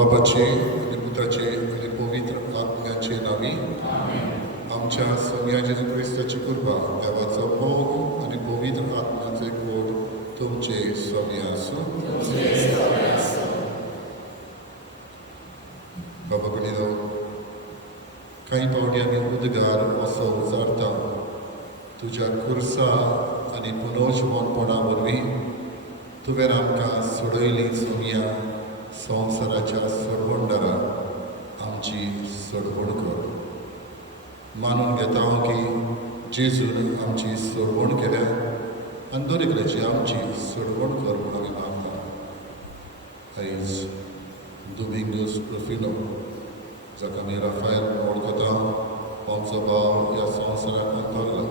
बाबाचे आणि पुत्राचे आणि पवित्र आत्म्याचे नावी आमच्या सोम्या जेजू ख्रिस्ताची कृपा, देवाचो मोग आणि पवित्र आत्म्याचे गोड तुमचे सोम्या आसूं. बाबा कडेन कांय फावटी आमी उदगार असो उजारता तुज्या कुर्सा आनी पुनोजवणपणा वरवीं तुवें आमकां सोडयली सोम्या संवसाराच्या सोडवणदारा आमची सोडवण कर. मानून घेता हांव की जेजून आमची सोडवण केल्या आनी दरेकल्याची आमची सोडवण कर म्हणून हांवें मागता. आयज दोमिंगोस प्रोफिलो, जाका आमी राफायल म्हणून वळखता, आमचो भाव ह्या संवसाराक अंतरलो.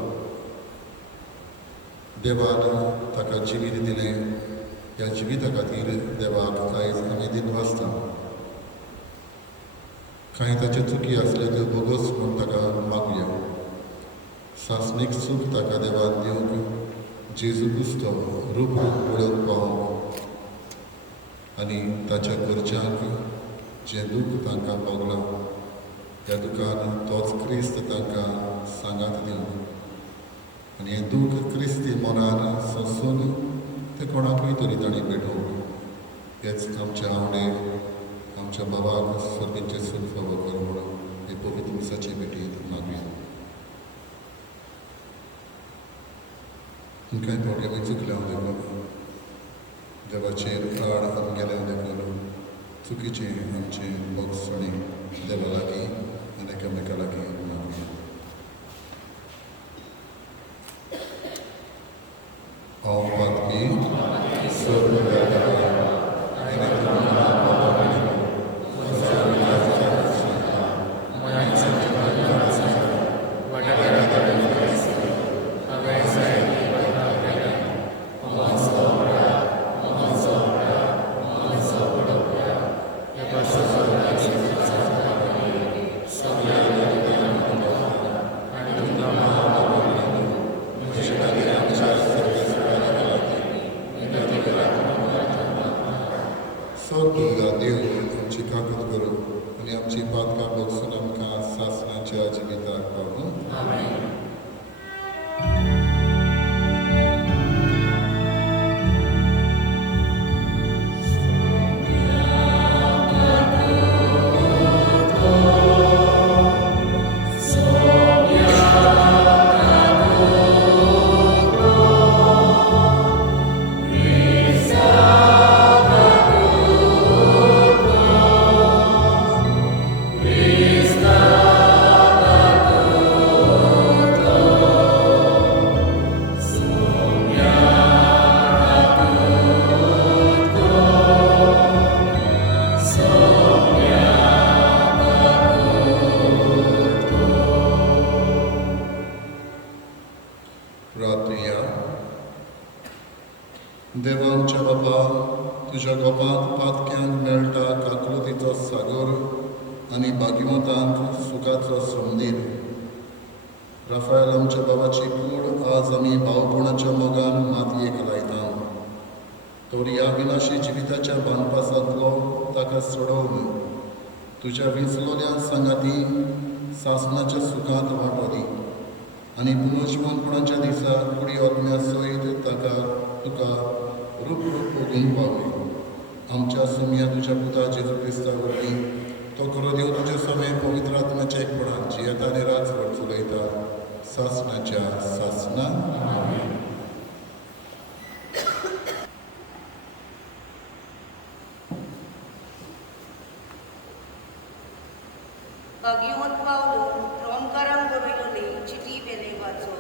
देवान ताका जिवीत दिलें, ह्या जिविता खातीर देवाक आयज आमी दिनवासता. कांय ताच्यो चुकी आसल्यो त्यो बोगस म्हूण ताका मागुया. सासणीक सूख ताका देवान दिवंक जेजू क्रिस्तो रूप पळोवन पावोवंक आनी ताच्या घरच्यांक जें दूख तांकां भोगलां त्या दुखान तोच क्रिस्त तांकां सांगात दिवंक आनी हें दूख क्रिस्ती मनान सोंसून तें कोणाकूय तरी ताणी भेटोवंक. हेच आमच्या आवडे आमच्या बाबाक स्वर्गीचे सूख फावो कर म्हणून हे पवित्र दिसाची भेटीत मागुया. कांय फावटी आमी चुकल्या देखून देवाचेर आड आमगेल्या देखून चुकीचे आमचे बोगसणी देवा लागीं आनी एकामेका लागीं मागुया. हांव पातकी स्वर्ग देव आमची काकूत करूं आनी आमची पातकां बगसून आमकां सासणाच्या जिविताक पावूं. देवा आमच्या बाबा, तुज्या गोपांत पातक्यांक मेळटा काकुळतीचो सागर आनी भाग्यवंतांक सुखाचो समंदीर. राफायल आमच्या बाबाची कूड आज आमी भावपणाच्या मोगान मातयेक लायता. तर ह्या विनाशी जिविताच्या बानपासांतलो ताका सोडोवन तुज्या विंचलोल्या सांगाती सासणाच्या सुखांत वांटो दी आनी पुनर्जीवनपणाच्या दिसा कुडी आत्म्या सयत ताका तुका रूप भोगूंक पावय. आमच्या सोम्या तुज्या पुता जेजू क्रिस्ता वरवीं तो करो देव तुजे समें पवित्र आत्म्याच्या एकपणान जियेता आनी राजवट चलयता सासणाच्या सासणान. भाग्यवंत पावलो रोमकारांक बरयलोली चिटी वेले वाचो.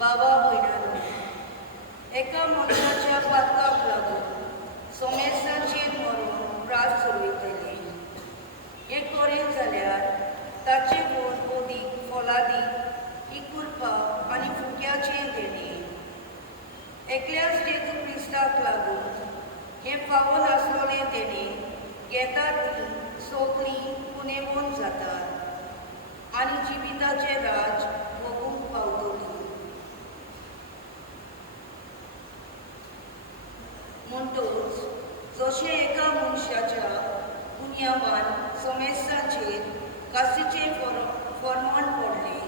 बाबा भयणानो, एका मनशाच्या पातकाक लागून सोमेसाचेर मरून प्रास चलयतले. हें करें जाल्यार ताचे गुण ओदीक फोलादी ही कृपा आनी फुक्याचें देणे. एकल्याच जेजू क्रिस्ताक लागून हें फावो आसलोलें देणे घेतात ती सोगलीं पुनेवून जातात आनी जिविताचे राज भोगूंक पावतली. म्हणटूच जशें एका मनशाच्या पुण्यावान सोमेसाचेर कासीचें फर्मोण पडलें,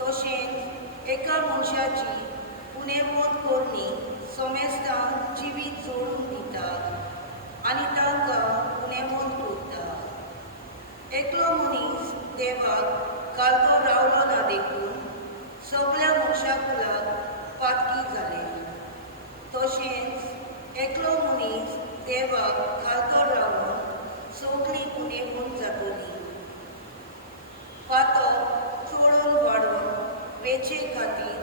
तशेंच एका मनशाची पुनेमोत कोरणी सोमेस्तांक जिवीत जोडून दितात आनी तांकां पुनेमोत करतात. एकलो मनीस देवाक कालतो रावलो ना देखून सगळ्या मनशा कुलाक पातकी जाले. तशेंच एकलो मनीस देवाक कालतो रावलो सगळी पुनेमोत जातली. पातो चोडून वाडून वेचे खातीर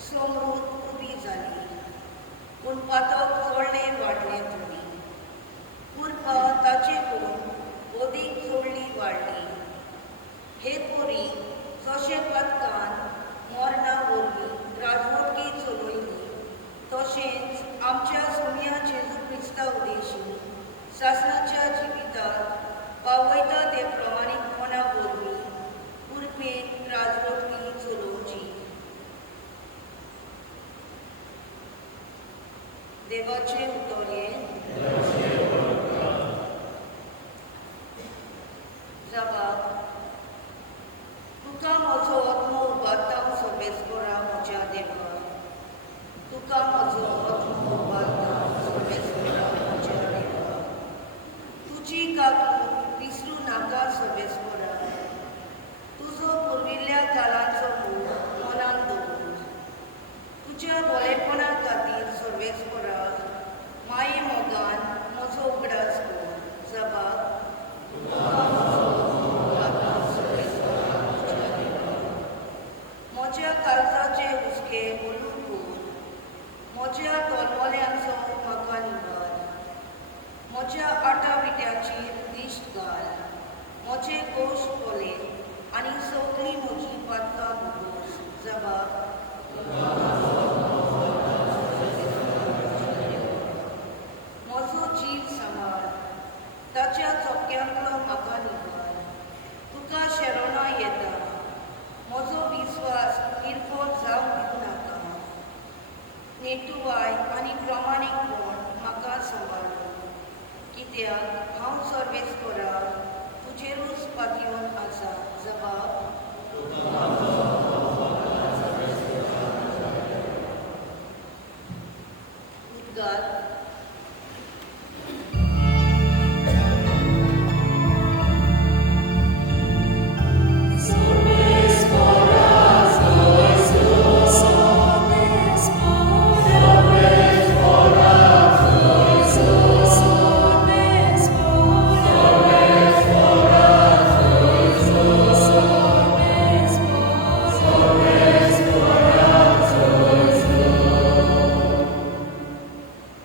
समृद्ध उबी जाली, पूण पातोक चोडलें वाडलें तुमी. कुरपा ताचे करून ओदीक चोडली वाडली. हे पोरी, जशें पातकान मरणा वरवीं राजवटकी चलयली, तशेंच आमच्या सुम्या जेजू क्रिस्ता उदेशी सासणाच्या जिविताक पावयता ते प्रमाणीकपणा वरवीं कुरपेन राजवटकी चलोवची. देवाचे उतोरे जबाब. तुका म्हजो आत्मो उबारता सर्वेस्परा म्हज्या देवा. तुका म्हजो आत्मो उबारता सर्वेस्परा म्हज्या देवा. तुजी काकूट विसरू नाका सर्वेस्परा. तुजो पुर्विल्ल्या काळाचो मोग मनान दवर. तुज्या बरेपणा खातीर सर्वेस्परा माये मोगान म्हजो उगडास कर. जबाब. म्हज्या काळजाचे हुस्के बोलू कर. म्हज्या तोलमोल्यांचो म्हाका निवार. म्हज्या आटाविट्याचेर दिश्ट घाल. म्हजे गोश कोले आनी सगळी म्हजी पातकां भुगोस. जबाब. म्हजो जीव सांबाळ. ताच्या चोक्यांतलो म्हाका निवार. तुका शेरोना येता. म्हजो विस्वास निर्फोल जावंक दिवं नाका. नेटुवाय आनी प्रमाणीकपण म्हाका सांबाळ, कित्याक हांव सर्वेस्परा तुजेरूच पातयेवन आसा. जबाब. उद्गार.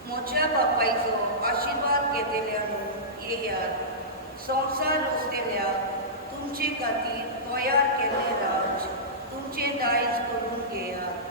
म्हज्या बापायचो आशिर्वाद घेतल्यान येयात. संवसार रचलेल्या तुमचे खातीर तयार केल्ले राज तुमचे दायज करून घेयात.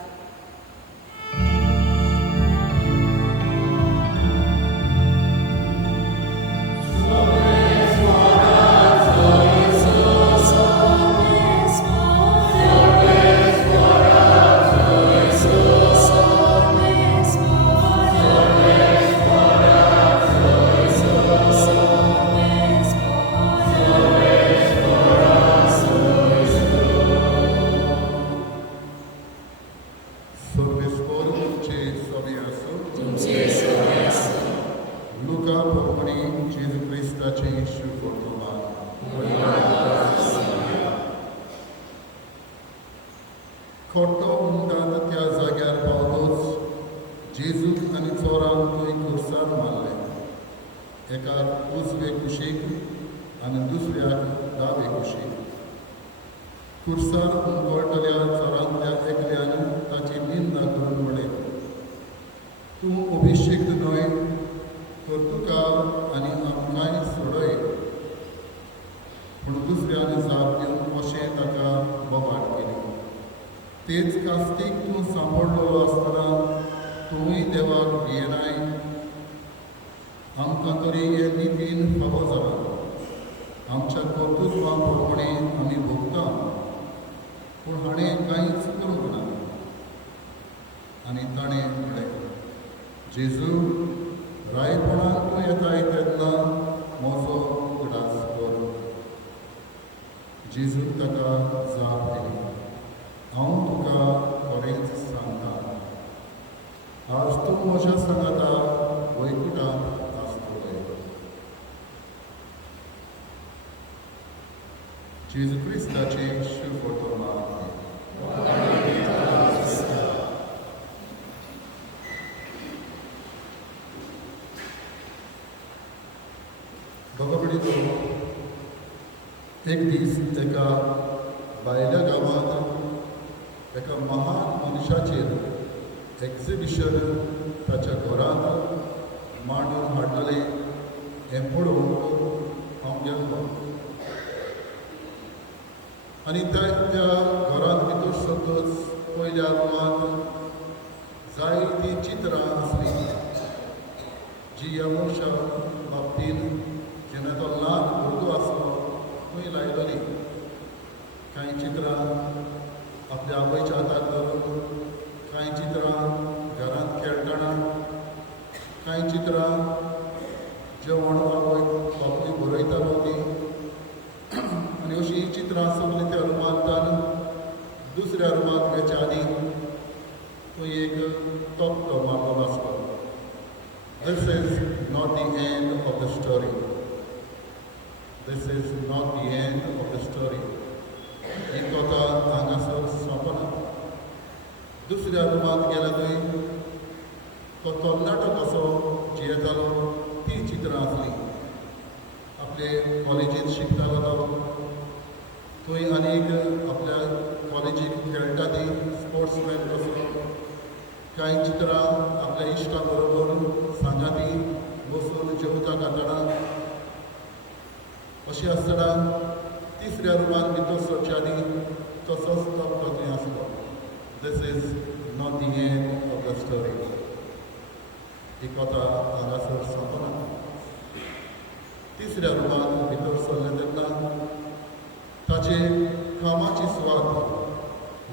Luca Popoli, Gesù Cristaचे शुभवर्तमान. खोटो म्हणटात त्या जाग्यार पावलोच जेजूक आनी चोरांक थंय खुर्सार मारले. एकाक उजवे कुशीक आनी दुसऱ्याक दावे कुशीक. खुर्सार उमगळटल्या चोरांतल्या एकल्यान ताची निंदा करून म्हणलें, तूं अभिषेक्त न्हय, तर तुका आनी आमकांय सोडय. पूण दुसऱ्यान जाप दिवन अशें ताका बोबाट केली. तेच कास्तीक तूं सांपडलो आसतना तुंय देवाक भियेनाय. आमकां तरी हे नितीन फावो जाला. आमच्या कर्तुत्वा प्रमाणे आमी भोगता, पूण हाणें कांयच करूंक ना. आनी ताणें म्हणलें, जेजू, रायपणान तूं येताय तेन्ना म्हजो उगडास जेजू क्रिस्ताचे शिवफोटोमात भगवडीचो एक दीस एका भायल्या गांवांत एका महान मनशाचेर एक्झिबिशन ताच्या घरांत मांडून हाडलेले हें पळोवंक हांव गेल्लो आनी त्या घरांत भितर सरतच पयल्या रुमांत जायतीं चित्रां आसलीं जी ह्या मनशा बाबतींत जेन्ना तो ल्हान भुरगो आसलो थंय लायलोली. कांय चित्रां आपल्या आवयच्या हाताक धरून, कांय चित्रां घरांत खेळटना, कांय चित्रां जेवण बापूय बरयतालो ती, आनी अशीं ही चित्रां सगलीं त्या रुमांतल्यान दुसऱ्या रुमांत वेच्या आनी थंय एक तोपतो मारलेलो आसलो. This is not the end of the story. This is not the end of the story. ही कथा हांगासर सोंपना. दुसऱ्या रुमांत गेल्या थंय तो तरणाटो कसो जियेतालो ती चित्रां आसलीं. आपले कॉलेजींत शिकतालो तो, थंय आनीक आपल्या कॉलेजीक खेळटा ती स्पोर्ट्समॅन कसो. कांय चित्रां आपल्या इश्टां बरोबर सांगाती बसून जेवता खातना. अशें आसतना तिसऱ्या रुमांत भितर सरचे आनी तसोच तोपतो थंय आसलो. This is not the end of the story. ही कथा हांगासर सोंपना. तिसऱ्या रुमांत भितर सरले तेन्ना ताचे कामाची सुवात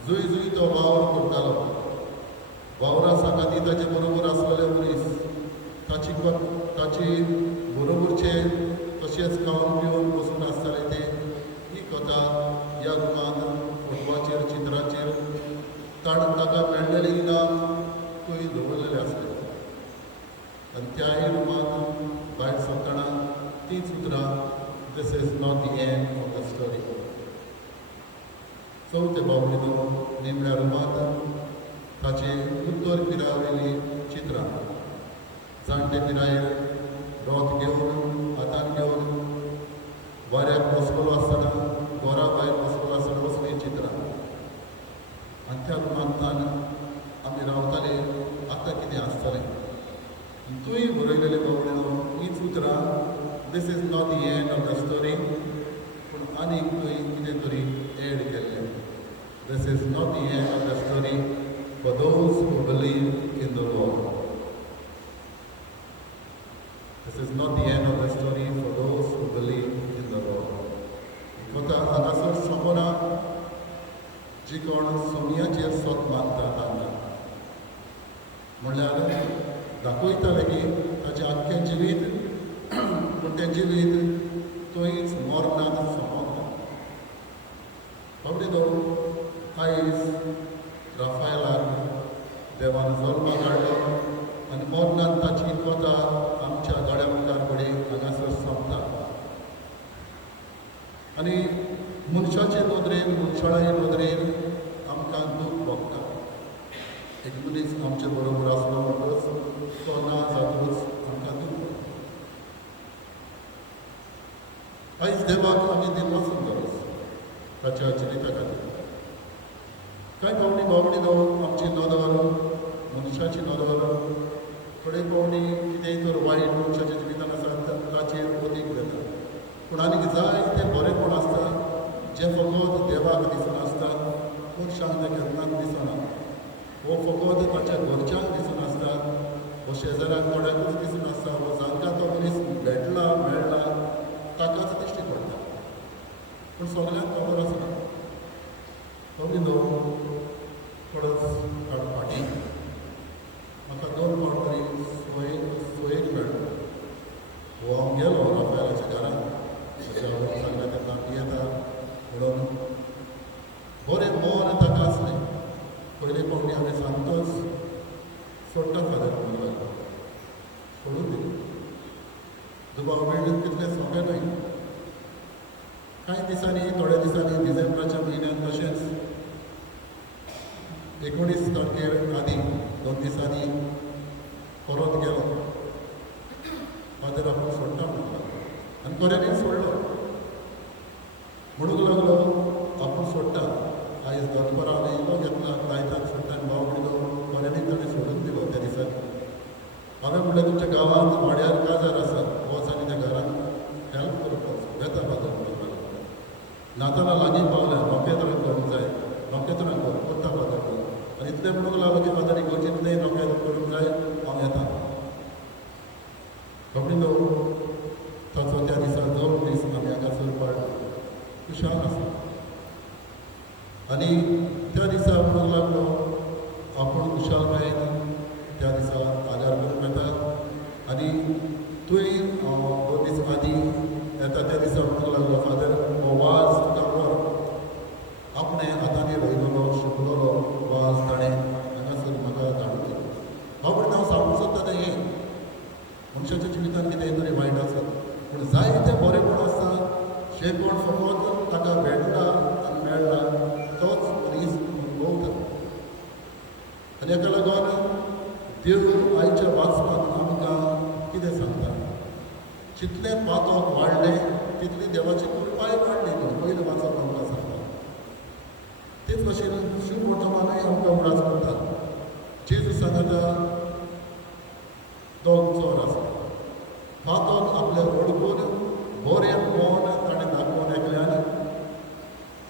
जंय जंय तो वावर करतालो, वावरा सांगाती ताचे बरोबर आसलेले मनीस, ताची बरोबरचे तशेंच खावन पिवन बसून आसताले ते. ही कथा ह्या रुमांत फोटवाचेर चित्रांचेर ताका मेळलेले इनाम थंय दवरलेले आसले. आनी त्याय रुमांत भायर सरतना तींच उतरां this is not the end of the story. चवथे बावडीनो निमण्या रुमांत ताचे उत्तर पिरावेली चित्रां. जाणटे पिरायेर रोथ घेवन हातान घेवन वाऱ्याक बसलेलो आसतना, घरा भायर बसलेलो आसतना बसलीं चित्रां. आनी त्या रुमांतल्यान आमी रावताले आतां कितें आसतलें. थंय बरयलेले बावडीनो हीच उतरां this is not the end of the story, पूण आनीक थंय कितें तरी एड केल्लें. This is not the end of the story for those who believe in the Lord. This is not the end of the story for those who believe in the Lord. कथा हांगासर सोंपना. जी कोण सोमयाचेर सोत मानता तांकां म्हणल्यार दाखयताले की ताचें आख्खें जिवीत पूण तें जिवीत थंयच मरणांत सोंपता. बाबडे आयज राफायलाक देवान जल्माक हाडलो आनी मरणांत ताची कथा आमच्या दोळ्या मुखार पडे हांगासर सोंपता. आनी मनशाचे नदरेन, मनशाळे नदरेन आमकां दूख भोगता. एक मनीस आमचे बरोबर आसलो म्हणटच तो ना जातकच आमकां दूख भोगता. आयज देवाक आमी दिलो सुंदर ताच्या जिविता खातीर. कांय पावणी बावडीनो आमची नदर, मनशाची नदर थोडे पावणी कितेंय तर वायट मनशाच्या जिवितान आसा ताचेर अदीक जाता. पूण आनीक जायते बरेपण आसता जे फकत देवाक दिसून आसता, मनशांक ते केन्नाच दिसना. वो फकत ताच्या घरच्यांक दिसून आसता, वो शेजाऱ्याक थोड्याकूच दिसून आसता, वो जांकां तो मनीस भेटला मेळ्ळा ताकाच दिश्टी पडटा. पूण सगल्यांक खबर आसना. बावडीनो परत फाटीं म्हाका 2 फावट तरी सोयेक मेळ्ळो. हो हांव गेलो राफायलाच्या घरांत. म्हज्या आवयन सांगलें तेन्ना पियेता म्हणून बरें मन ताका आसलें. पयले पावटी हांवें सांगतोच सोडटा फादर म्हणून लागलो. सोडून दिलें. दुबाव मेळ्ळें तितलें सोंपें न्हय. कांय दिसांनी थोड्या दिसांनी डिसेंबराच्या म्हयन्यात तशेंच 19 तारखेर आदी 2 दिसांनी परत गेलो. फादर आपूण सोडटा म्हणटा आनी खऱ्यांनी सोडलो. म्हणूंक लागलो आपूण सोडटा. आयज दनपरां येयलो घेतला लायताक सोडटा आनी बावडीलो खऱ्यांनी ताणें सोडून दिलो त्या दिसांनी. हांवें म्हणलें तुमच्या गांवांत वाड्यार काजार आसा, वच आनी त्या घरान हेल्प करपाक येता फादर म्हणून. नाताला लागीं पावल्या, नोकेत्रां करूंक जाय, नोकेत्रां करता फादर म्हणून. आनी इतलें म्हणूंक लागलो की फादर इगोर्जींत नोकेत्रां करूंक जाय, हांव येता. कपडो ताचो त्या दिसा 2 दीस आमी हांगासर पाळ्ळो. खुशाल आसा. आनी त्या दिसा म्हणूंक लागलो आपूण खुशालकायेन त्या दिसा आदार करूंक येता. आनी तुवें 2 दीस आदीं येता त्या दिसा म्हणूंक लागलो फादर हो वाज तुका व्हर. आपणें हातांनी रोयलोलो शिकलोलो वाज ताणें हांगासर म्हाका धाडून दिलो. बाबडे हांव सांगूंक सोदता तें हें मनशाच्या जिवितांत कितेंय तरी वायट आसा, पूण जायते बरेपण आसता. जे कोण फकत ताका भेटला आनी मेळ्ळा तोच मनीस भोगता. आनी हाका लागून देव आयच्या वाचपाक आमकां कितें सांगता, जितलें पातोक वाडलें तितली देवाची कृपाय वाडली म्हणून पयलें वाचप आमकां सांगता. तेच भाशेन शुभ वर्तमानूय आमकां उडास करता. जेजू सांगता दोग चोर आसा. पातोक आपल्या ओळखून बरें मोन ताणें दाखोवन एकल्यान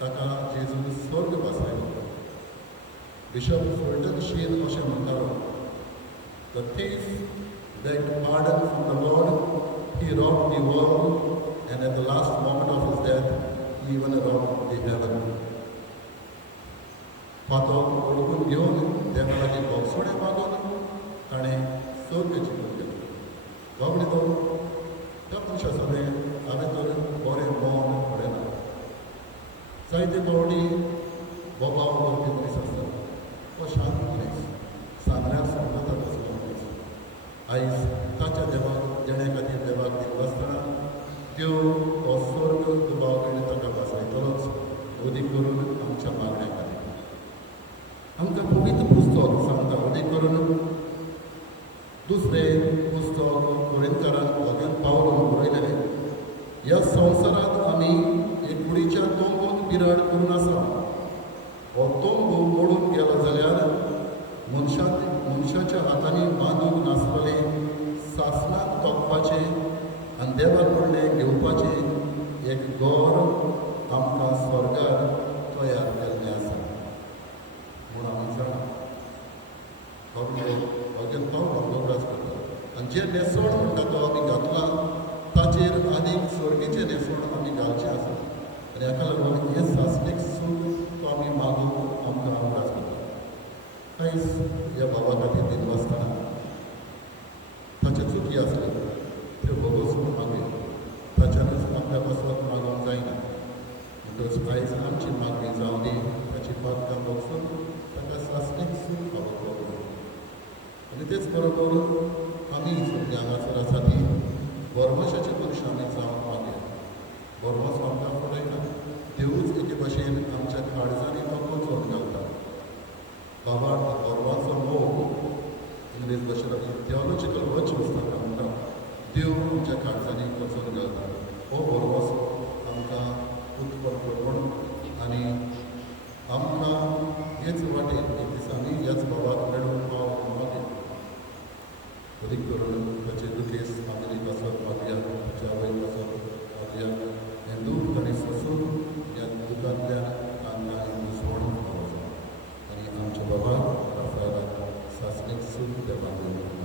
ताका जेजून स्वर्ग बसयलो. बिशप फुल्टन शीन अशें म्हणटालो, The thief begged pardon from the Lord. He robbed the world, and at the last moment of his death, he even robbed the heaven. पातोक ओळखून घेवन देवा लागीं भोगसोडें मागून ताणें स्वर्ग जिखून घेतलो. बाबडे तो त्या मनशा सगळें हांवें तर बरें मोन पळयना. जायते बावडी बोबाव करपी मनीस आसता. तो शांत मनीस, सांगल्यार समजता तसलो मनीस. आयज ताच्या देवाक जेणे खातीर देवाक दिलो आसतना देव हो स्वर्ग दुबाव कडेन ताका बसयतलोच, उदीक करून आमच्या मागण्या खातीर. आमकां पवित्र पुस्तक सांगता, उदीक करून दुसरें पुस्तक कोरिंथकारांक भगवान पावलो बरयलेलें, ह्या संवसारांत आमी एक कुडीच्या तोंबून बिराड करून आसा. हो तोंबू मोडून गेलो जाल्यार मनशाच्या हातांनी बांदूंक नासलेलें सासणाक तोपपाचें आनी देवा कडलें घेवपाचें एक घर आमकां स्वर्गार तयार केल्लें आसा म्हूण आमी जाणा. भगवान पावलो दोगडास करता. आनी जें नेसवण म्हणटा तो आमी घातला ताचेर आनीक स्वर्गीचें नेसवण आमी घालचें आसा. आनी हाका लागून हें सासणेक सूख तो आमी मागूंक आमकां आवडास करता. आयज ह्या बाबा खातीर दिलो आसतना ताच्यो चुकी आसल्यो त्यो भोगोसून मागयो. ताच्यानूच आपल्या पासत मागोवंक जायना. म्हणटच आयज आमची मागणी जावं दी, ताची पातकां बगसून ताका सासणेक सूख फावो करूं. आनी तेच बरोबर आमी सगळीं हांगासर आसा ती बोरमाशाचे मनशां आमी जावंक मागया. बोरमास आमकां फुडयना. देवूच एके भाशेन आमच्या काळजांनी तो कोचोवन घालता. बाबा बोरमाचो मोग इंग्लीश भाशेन आमी थियोलॉजिकल वर्च्यूज ताका म्हणटा. देव आमच्या काळजांनी कोचोवन घालता. हो बोरमास आमकां उत्पन्न करून आनी आमकां हेच वाटेन एक दीस आमी ह्याच बाबाक मेळून पावोवंक मागया. उदीक करून ताचे दुखेस फामिली पासत मागया, ताच्या आवय पासत मागया. हें दूख ताणें सोंसून ह्या दुखांतल्यान आमकां एक मुसवण पावोवचो आनी आमच्या बाबा राफायलाक सासणेक सूख देवाक दिवंक.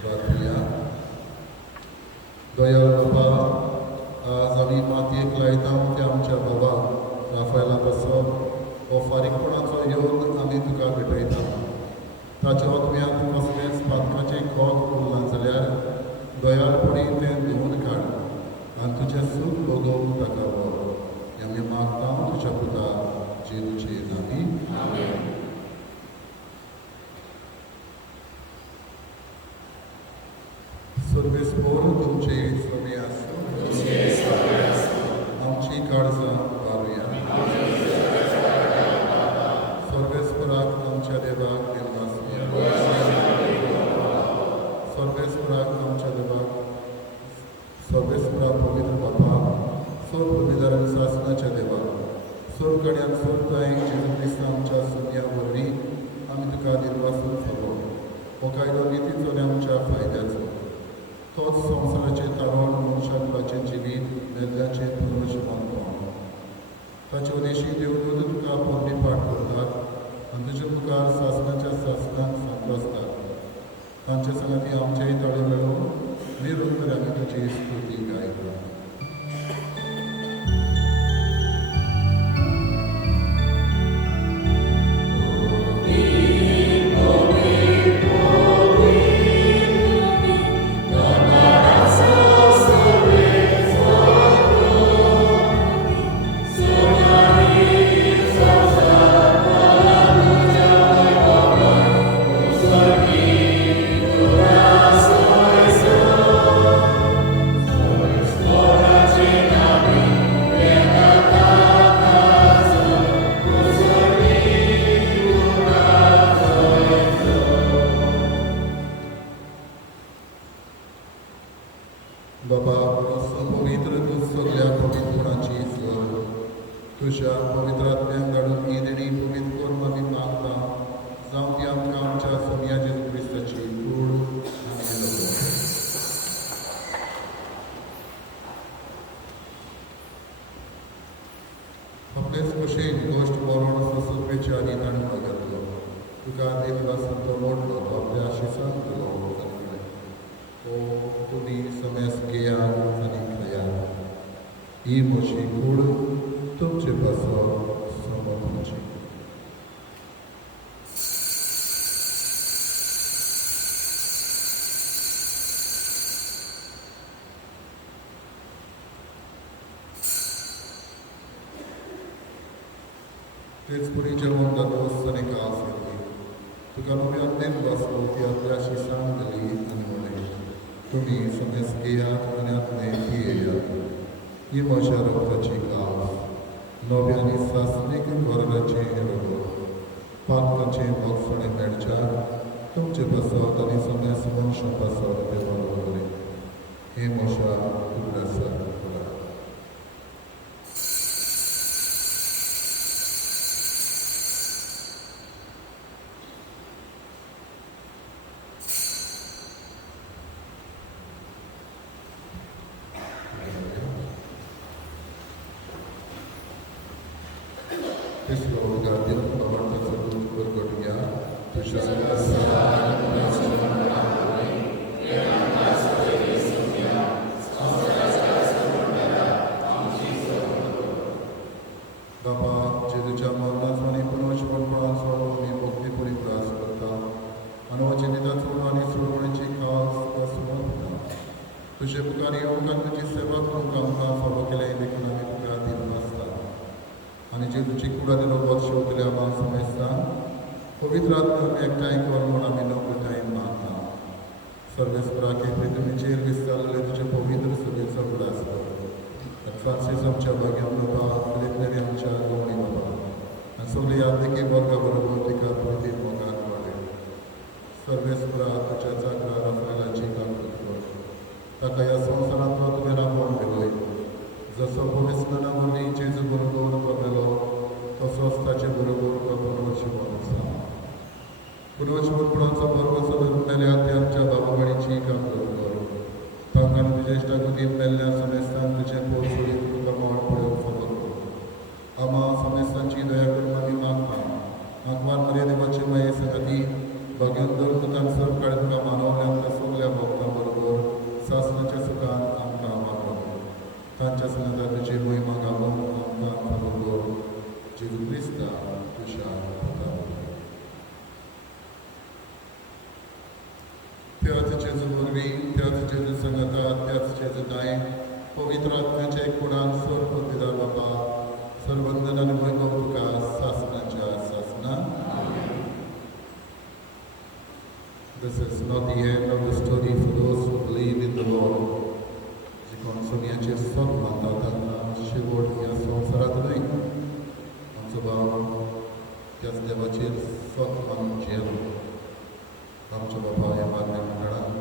प्रार्थया. दयाळ बाबा, आज आमी मातयेक लायता ते आमच्या बाबा राफायला पासप हो फारीकपणाचो येवन आमी तुका भेटयता. ताच्या आत्म्याक कसलेंच पातकाचें खोग उरलां जाल्यार दयाळपणी तें धुवन काड आनी तुजें सूख भोगोवंक ताका व्हर. हें आमी मागता तुज्या पुता जेजूचे नांवी. सर्वेस्पोर तुमचे सोबे आसूं. आमची काळजां वारुया. सर्वेस्पराक आमच्या देवाक देव आसूया. सर्वेस्पराक आमच्या देवाक सर्वेस्परा पवित्र बापाक सोर पवित्र विश्वासनाच्या देवाक सोर कड्यान सोर ताईक जेजू क्रिस्त आमच्या सुन्या वरवीं आमी तुका दिनवासून फावो हो कायदो नितीचो आनी आमच्या फायद्याचो. तोच संवसाराचें तारण मनशा कुलाचें जिवीत मेल्ल्याचें पुनर्जीवन पावो. ताचे उदेशी देवदूत तुका पोरणी पाठ करतात आनी तुजे मुखार सासणाच्या सासणाक सांगलो आसतात. तांचे सांगाती आमचेय ताळे मेळून निरंतर आमी तुजी स्तुती गायता. बाबा पवित्र तूं सगळ्या पवित्रांची सर तुज्या पवित्रात्म्याक धाडून ही देणी पवित्र करून आमी मागता. जावं ती आमकां आमच्या सोन्या जेजू क्रिस्ताची कूड आनी रगत. आपलेच कुशीन गोश्ट बरोवन ससुत्वेच्या आनी ताणून घातलो. तुका देवासून तो मोडलो तो आपल्या आशिसांत गेलो. ओ तुमी समेस घेयात आनी खायात. ही म्हजी कूड तुमचे पासो समोरची. तेच पुरी जेवण जातोच आनी कास येतली. तुका नव्यान दिन बसलो ती आपल्या शिसांत गेली आनी म्हणलें तुमी समेस घेयात आनी आत्मे पियेयात. ही म्हज्या रगताची कास नव्यानी सासणीक गोरलाचें रगत पातकाचें बगसणें मेळच्यार तुमचे पासत आनी समेस मनशां पासत देवा बरोबर. हे म्हज्या उगडासा Cristo guardião da morte da luz por Gorgia, tu já बाबा जेजूच्या मरणाचो आनी पुनर्जीवनपणाचो आमी भक्तीपुरी प्रास करता. आनी जिविताचो आनी सोडवणेची खास समर्पिता. तुजे मुखार येवंक आनी तुजी सेवा करूंक आमकां फावो केले देखून आमी तुका दिन आसता. आनी जेजूची कुडा आनी रगत शेवतल्या आमी समजता. पवित्र आत्म्याक एकठांय कर म्हूण आमी नम्रतायेन मागता. सर्वेस्पराक हे पृथ्वीचेर विस्तारलेले तुजे पवित्र सभेचो उडास कर. फ्रांसीस आमच्या भाग्यान बाबा फिलिपनेरी आमच्या गवणी बाबा आनी सगळी यादकी वर्गा बरोबर तिका पृथ्वी मोगाक वाडय. सर्वेस्परा तुज्या चाकरा राफायलाची काकूत कर. ताका ह्या संवसारांतलो तुवें राबोवन दिलोय. जसो पविस्नाना वरवीं जेजू बरोबर पावलेलो तसोच ताचे बरोबर तो पुनर्जीवन आसा. पुनर्जीवनपणाचो पर्व सदन मेल्या ते आमच्या बाबावाडीची काकूत कर. तांकां तुजे गुदीन मेल्ल्या समेस्तान तुजें पोट सोडीत तुका मोड पळोवंक फावो कर. आमा समेस्तांची दया करून आमी मागता. मागवान मर्यादेवाची माये संगती भगवान धर्म तांचो काळ तुका मानवल्या त्या सगळ्या जेजू वरवीं त्याच जेजू संगता त्याच जेजू दाय पवित्र आत्म्याच्या एक कुणान सोर पोतिदार बाबा सर्वंदन आनी वैभव तुका सासनाच्या सासना. This is not the end of the story for those who believe in the Lord. जे कोण सोन्याचे सोत मानतात तांकां शेवट ह्या संवसारांत न्हय. आमचो भाव त्याच देवाचेर सोत मानून जियेलो. आमच्या बाबा ह्या मारण्या मंडळान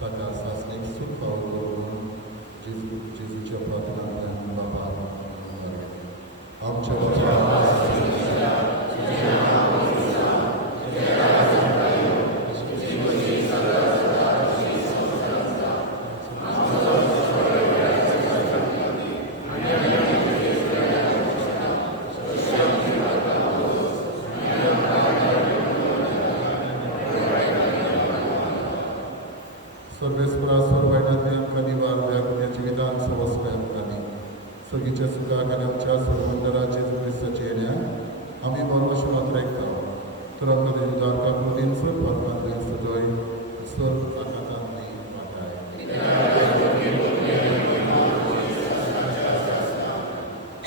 ताका सासणेक सूख पावलो म्हणून जेजूच्या प्रार्थनांतल्यान बाबा आमच्या बाबा सर्वेस्परा सोरबायणांतल्यान कनिवार व्यापण्याचे विधान सवस्वयांनी सगळीच्या सुखाक आनी आमच्या सोरमंडळाचे क्रिस्ताचे येण्याक आमी बरोवश मात्र आयकता. तर आमकां तेजे उदारका कृतीन सोर परमात्म्याक सदोय सोर आकांतांनी वाटाय.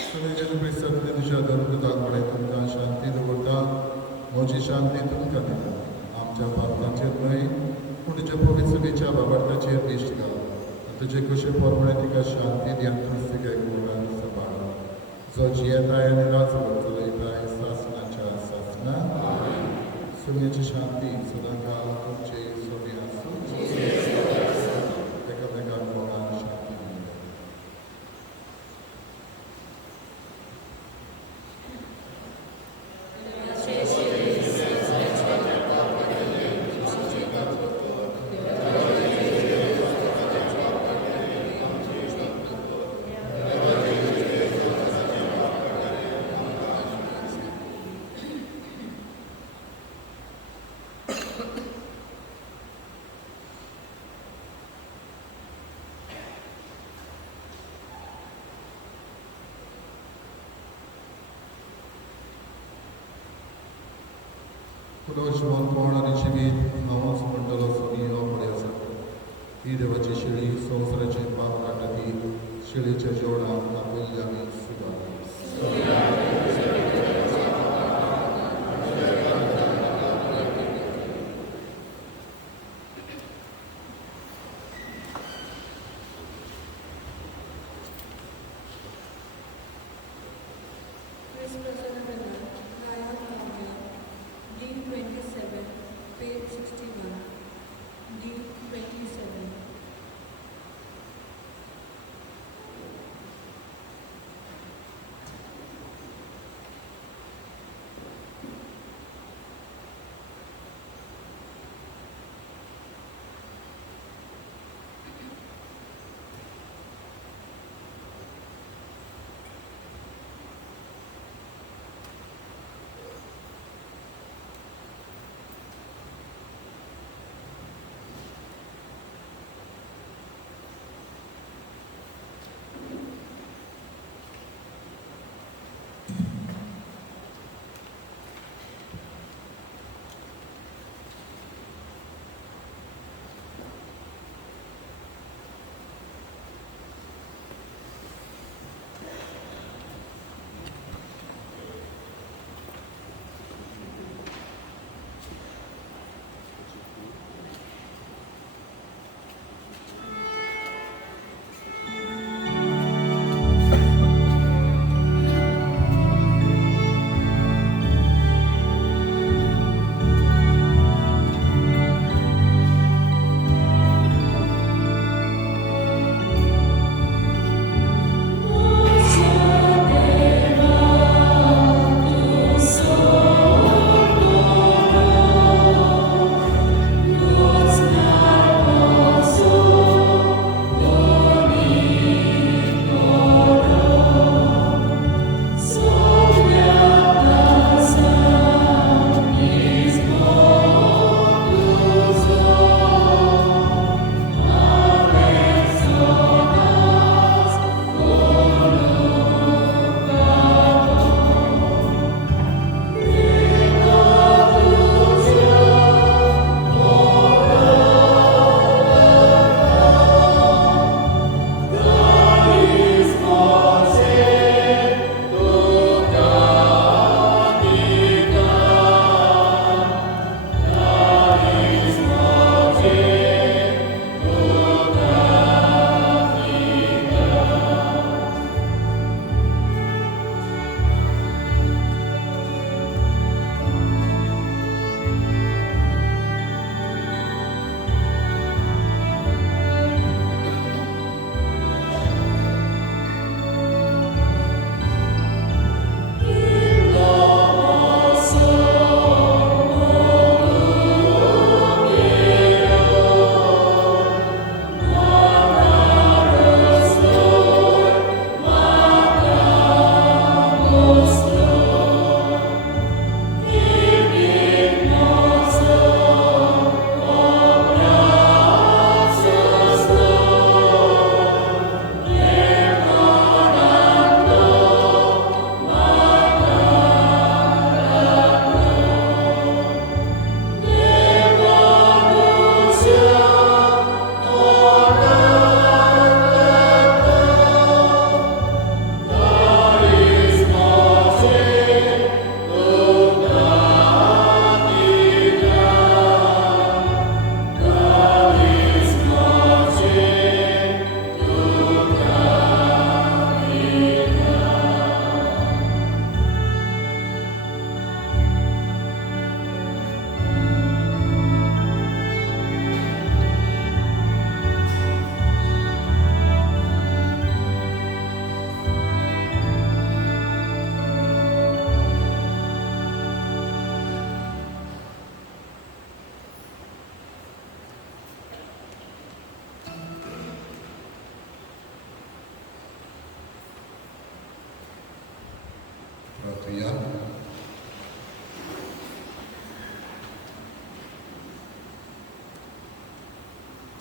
सगळे जेजू क्रिस्तांतले तुज्या धर्मदान पळय तुमकां शांती दवरता. म्हजी शांती तुमकां दिता. आमच्या पापांचेर न्हय पूण तुज्या पवित्र सभेच्या बाबार्थाचेर दिश्ट घाल. तुजे कशें परमणे तिका शांती दियान क्रिस्तीक एकवटान सांबाळ. जो जियेताय आनी राजो चलयताय सासनाच्या सासना. सगळ्याची शांती सदां काल तुमचे सभे आसूं. एकामेकाक कोणाक शांती दिता. पुरो जिवनपण आनी जिवीत हांवूच म्हणटलो सोनी हो फुडें आसा. ही देवाची शेळी संवसाराचे पाप काटा ती शेळीच्या जेवणाक आपयल्ली आमी सुदार.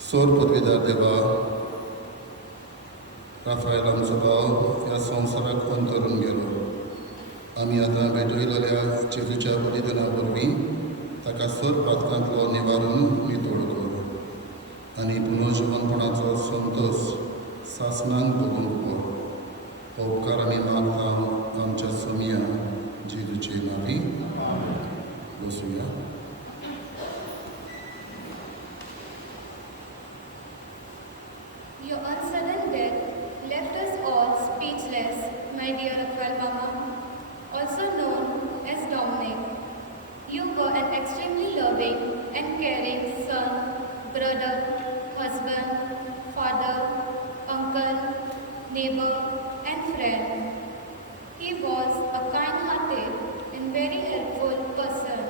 सोर पदवीदार देवा, राफायल आमचो भाव ह्या संवसाराक अंतरून गेलो. आमी आतां भेटयलेल्या जेजूच्या बलिदाना वरवीं ताका सोर पातकांतलो निवारून नितोड कर आनी पुनर्जीवनपणाचो संतोश सासणांक भोगूंक पड. हो उपकार आमी मागता आमच्या सोमिया जेजूचे नांवी. बसुया. Your unsudden death left us all speechless, my dear Rafael Mama, also known as Dominic. You were an extremely loving and caring son, brother, husband, father, uncle, neighbor, and friend. He was a kind-hearted and very helpful person.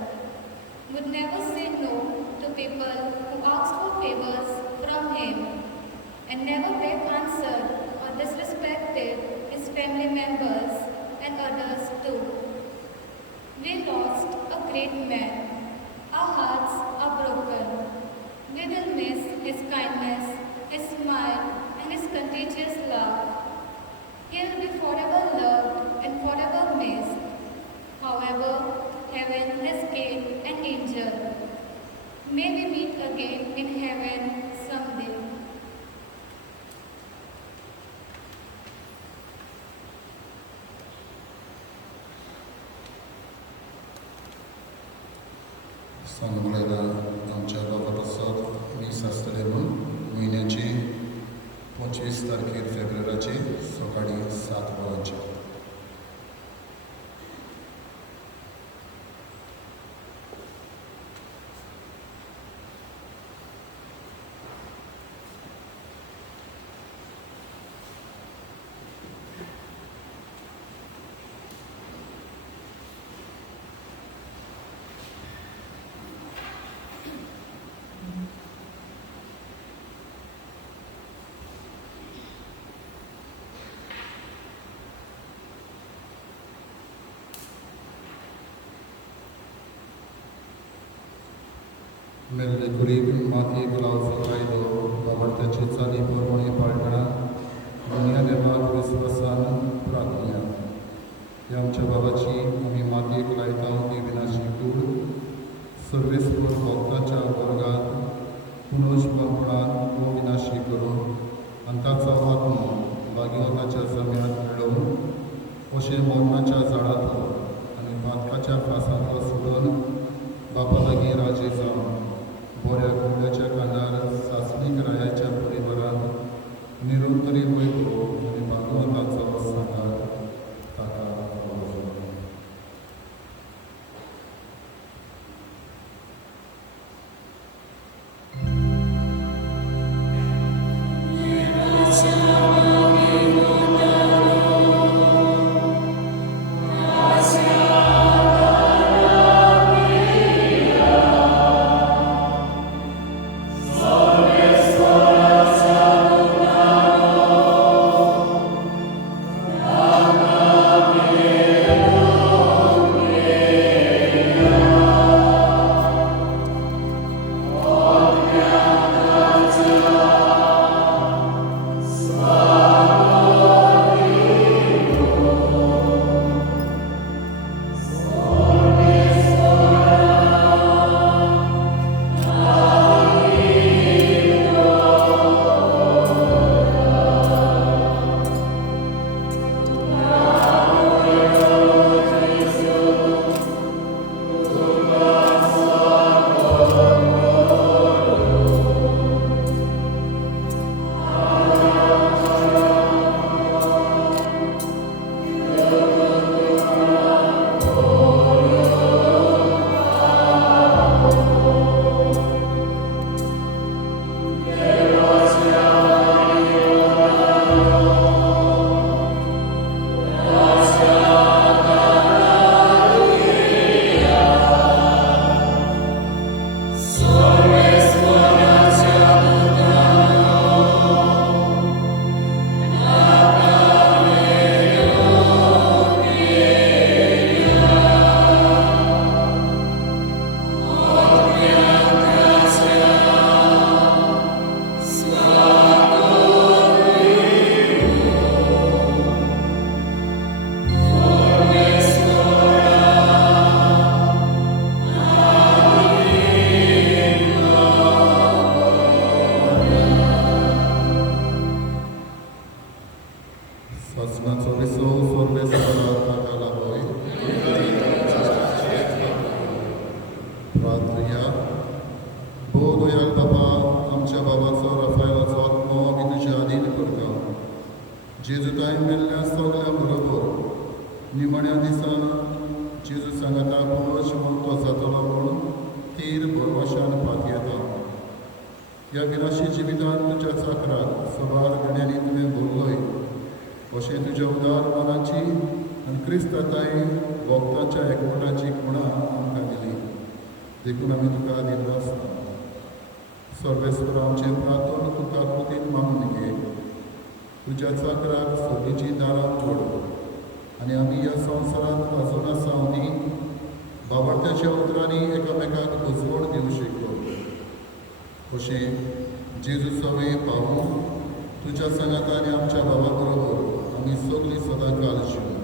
Would never say no to people who asked for favors from him, and never back-answered or disrespected his family members and others too. We lost a great man. Our hearts are broken. We will miss his kindness, his smile, and his contagious love. He will be forever loved and forever missed. However, heaven has gained an angel. May we meet again in heaven someday. सांगलेला आमच्या गांवापासत मीस आसतले म्हूण म्हयन्याची 25 तारखेर फेब्रुवारीचे सकाळी 7 वरांचेर. मेल्ले कुडीक मातयेक लावचो कायदो आवडत्याची चाली परवणी पाळटना दुनिया नेमाक विस्वासान प्रार्थया. ह्या आमच्या बाबाची आमी मातयेक लायता ती विनाशी कूड सर्वेस्पर भक्ताच्या वर्गात पुनर्जीवनपणान विनाशी करून आनी ताचो आत्मो भागिवताच्या जम्यांत मेळोवन अशें मरणाच्या झाडांतलो आनी पातकाच्या फासांतलो सोडून बापा लागीं राजी जावन बऱ्या कुंड्याच्या कांडार सासणीक रायाच्या परिवारांत निरंतरी वयतो आनी भागवताचो सांगार ताका पावलो. Sa मेल्ल्या सगल्या बरोबर निमण्या दिसान जेजू सांगता पळोवच म्हूण तो जातलो म्हूण तीर भरवशान पात येता. ह्या विनाशी जिवितांत तुज्या चाकराक सवार गड्यांनी तुवें भरलोय अशें तुज्या उदार मनाची आनी क्रिस्ताताय भोगतांच्या एकवटाची खुणां आमकां दिली. देखून आमी तुका दिल्लो आसता. सर्वेस्वर आमचें प्रार्थना तुका कृतीन मागून घे. तुज्या चाकराक सोबीची दारां उगड आनी आमी ह्या संवसारांत आजून आसा न्ही बाबडत्याच्या उतरांनी एकामेकाक उजवण दिवंक शिकलो. अशें जेजू सवें पावून तुज्या सांगात आनी आमच्या बाबा बरोबर आमी सगळीं सदां काल शिवूं.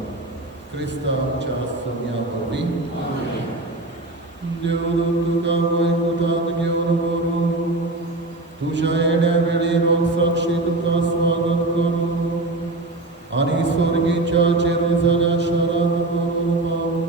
क्रिस्ता आमच्या सोन्या वरवीं देव तुका वैकुंठांत घेवन व्हरून तुज्या येण्या वेळी साक्षी तुका स्वागत करूं आनी स्वर्गीच्या जेरुसलेम शारांत व्हरून पावूं.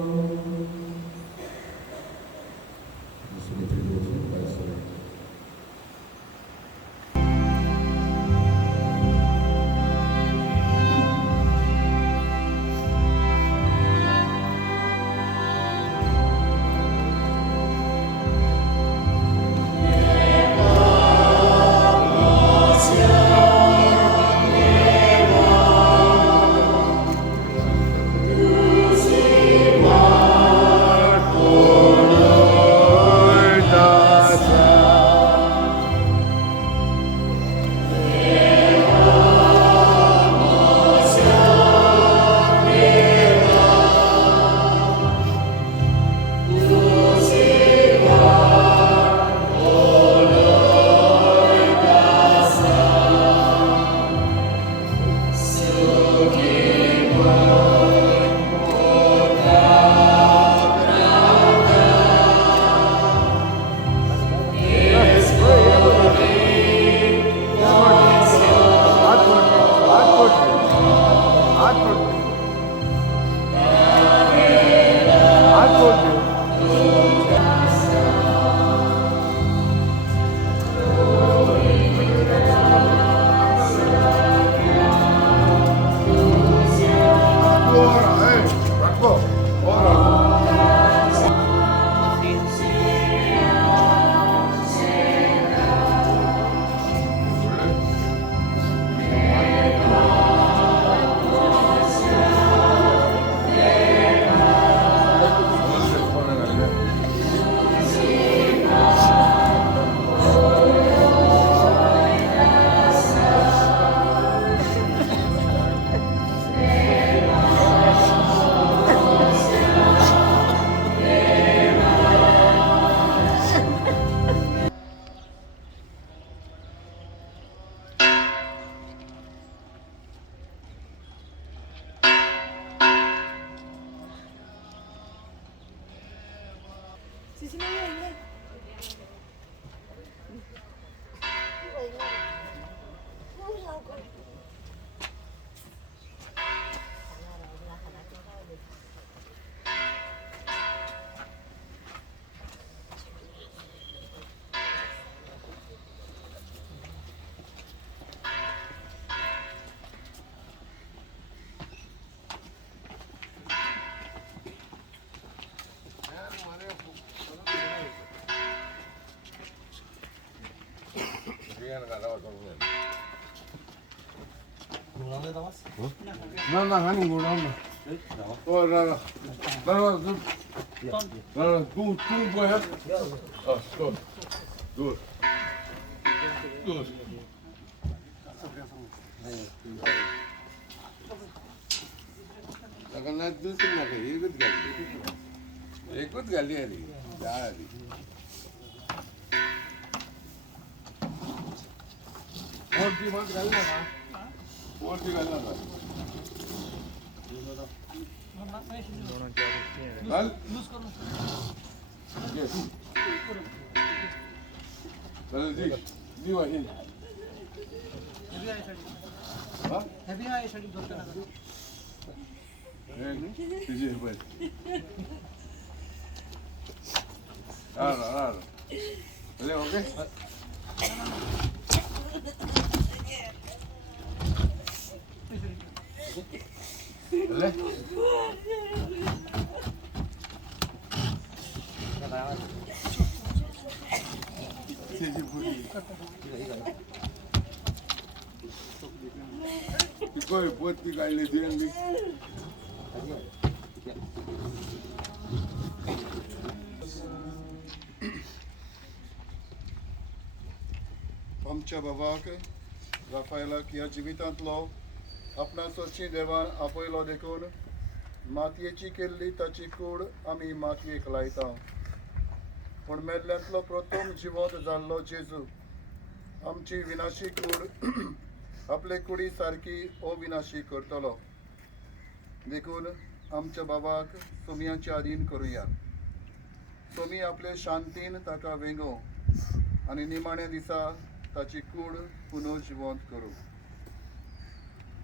No, ninguno. Oh, no. Tú puedes. Dur. Karena itu cuma ikut kali ini, jadi. और की बात करना था और की करना था कल लूज करो यस चल जी वही हेवी आई साइड दो करना तुझे बस आ ले ओके ले कोई पोती काढली ती आमच्या बाबाक राफायलाक ह्या जिवितांतलो आपणा सोची देवान आपयलो देखून मातयेची केल्ली ताची कूड आमी मातयेक लायता पूण मेल्ल्यांतलो प्रथम जिवंत जाल्लो जेजू आमची विनाशी कूड आपले कुडी सारकी अविनाशी करतलो देखून आमच्या बाबाक सोमयाचे आधीन करुया सोमी आपले शांतीन ताका वेंगो आनी निमाणे दिसा ताची कूड पुनर्जिवंत करू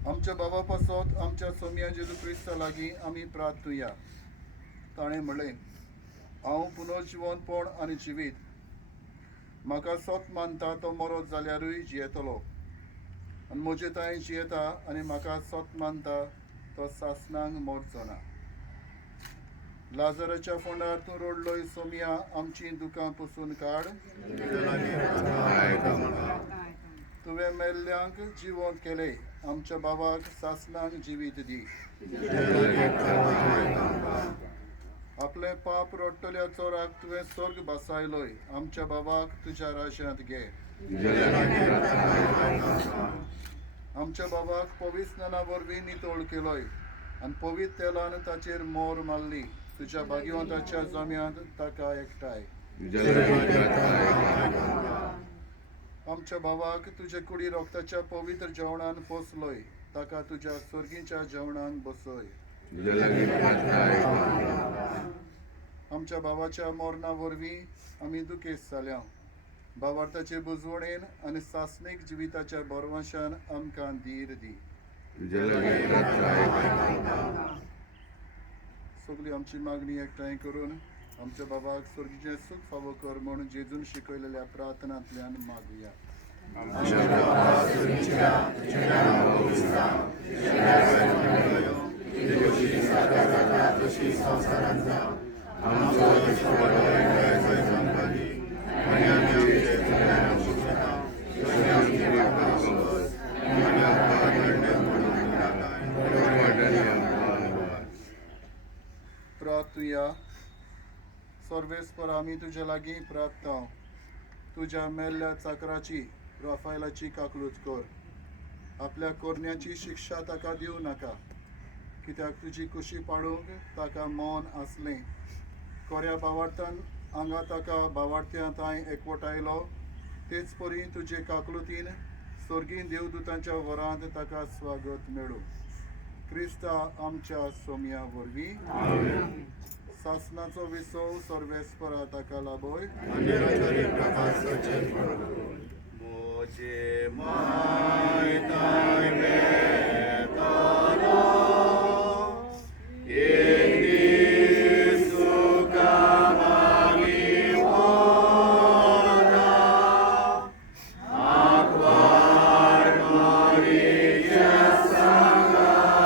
आमच्या बाबा पासत आमच्या सोमया जेजू क्रिस्ता लागीं आमी प्रार्थुया ताणें म्हणलें हांव पुनर्जिवंतपण आनी जिवीत म्हाका सोत मानता तो मरत जाल्यारूय जियेतलो आनी म्हजे ताय जियेता आनी म्हाका सोत मानता तो सासणांक मरचो ना लाजराच्या फोंडार तूं रोडलोय सोमया आमची दुकां पुसून काड तुवें मेल्ल्यांक जिवंत केले आमच्या बाबाक सासणांक जिवीत दी आपले पाप रोडटल्या चोराक तुवें स्वर्ग बसायलोय आमच्या बाबाक तुज्या राश्यांत घे आमच्या बाबाक पवित्र स्नाना वरवीं नितोळ केलोय आनी पवित्र तेलान ताचेर मोर मारली तुज्या भाग्यवंताच्या जम्यांत ताका एकठांय आमच्या बाबाक तुजे कुडी रोगताच्या पवित्र जेवणान पोसलोय ताका तुज्या स्वर्गीच्या जेवणान बसय आमच्या बाबाच्या मोरणा वरवीं आमी दुखेस्त जाल्या बाबार्थाचे बुजवणेन आनी सासणीक जिविताच्या बोरवाशान आमकां धीर दी सगळी आमची मागणी एकठांय करून आमच्या बाबाक स्वर्गीचे सुख फावो कर म्हणून जेजून शिकयलेल्या प्रार्थनांतल्यान मागुया प्रार्थुया सर्वेस्पर आमी तुजे लागीं प्रार्थना तुज्या मेल्ल्या चाकराची राफायलाची काकलूत कर आपल्या कोरण्याची शिक्षा ताका दिवं नाका कित्याक तुजी कुशी पाडूंक ताका मौन आसलें कोऱ्या बावार्थान हांगा ताका बावार्थ्या ताय एकवटायलो तेच परी तुजे काकलुतीन स्वर्गीय देवदूतांच्या वरांत ताका स्वागत मेळूं क्रिस्ता आमच्या सोमया वरवीं सासणाचो विसव सर्वेस्परा ताका लाभोय मोजे मायताय बेतालो एक सुका मागी वोना आक्वार मारीच्या संगाता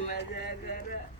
माझ्या घरात